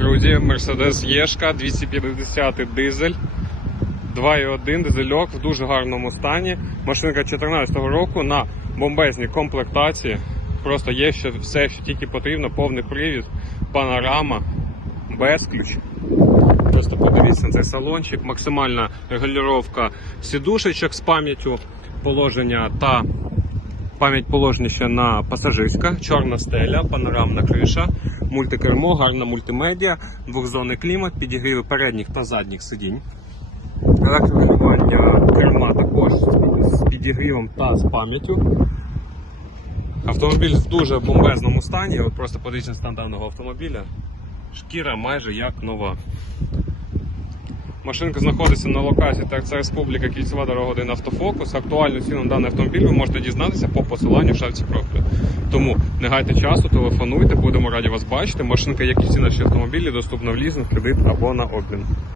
Друзі, Mercedes Єшка 250 дизель. 2.1 дизельок в дуже гарному стані. Машинка 2014 року на бомбезній комплектації. Просто є ще все, що тільки потрібно, повний привід, панорама, безключ. Просто подивіться на цей салончик, максимальна регулювання сідушечок з пам'яттю положення та пам'ять положення на пасажирська, чорна стеля, панорамна криша, мультикермо, гарна мультимедіа, двохзонний клімат, підігріви передніх та задніх сидінь. Електрорегулювання керма також з підігрівом та з пам'яттю. Автомобіль в дуже бомбезному стані. От просто подивіться на стан даного автомобіля. Шкіра майже як нова. Машинка знаходиться на локації ТРЦ Республіка Кільцева дорога 1 автофокус. Актуальну ціну на даний автомобіль ви можете дізнатися по посиланню в шапці профілю. Тому не гайте часу, телефонуйте, будемо раді вас бачити. Машинка, як і всі наші автомобілі, доступна в лізинг, кредит або на обмін.